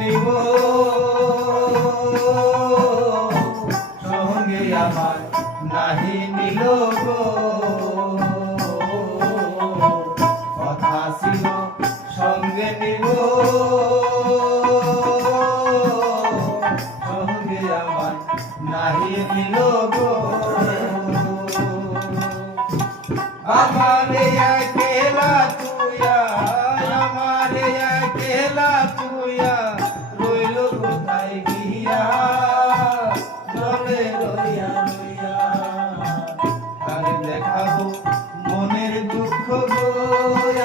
নিব সঙ্গে আমার নাহি নিল গো কথা ছিল সঙ্গে নিব সঙ্গে আমার নাহি নিল গো আমারে একলা তুইয়া আমারে একলা তুইয়া রইল কোথায় গিয়া জলে রইয়া রইয়া তারে দেখাবো মনের দুঃখ গো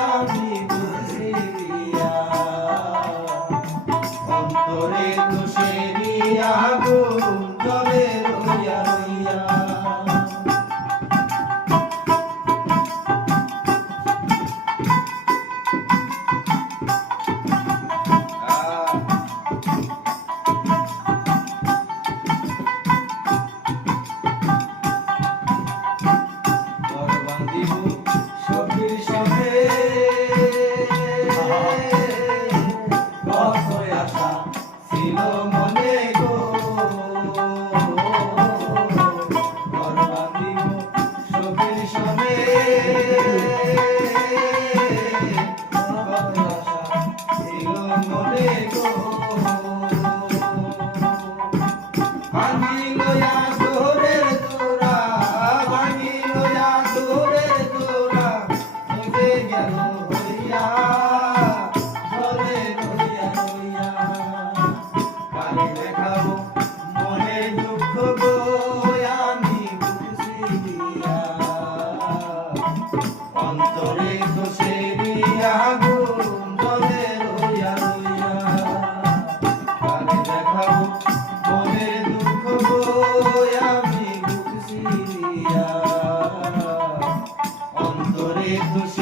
আমি বুঝিয়া অন্তরে দোষেরই আগুন জলে রইয়া রইয়া সখীর সঙ্গে কত আশা ছিল মনে গো ঘর বাঁধিব সখীর সঙ্গে কত আশা ছিল মনে গো ভাঙিল আদরের তোরা ভাঙিল আদরের তোরা নিভে গেল হইয়া জলে রইয়া রইয়া কালে দেখাবো মনে দুঃখ গো আমি বুঝিয়া অন্তরে দোষেরই আগুন জলে রইয়া রইয়া কালে দেখাবো মনে দুঃখ গো আমি বুঝিয়া অন্তরে দোষ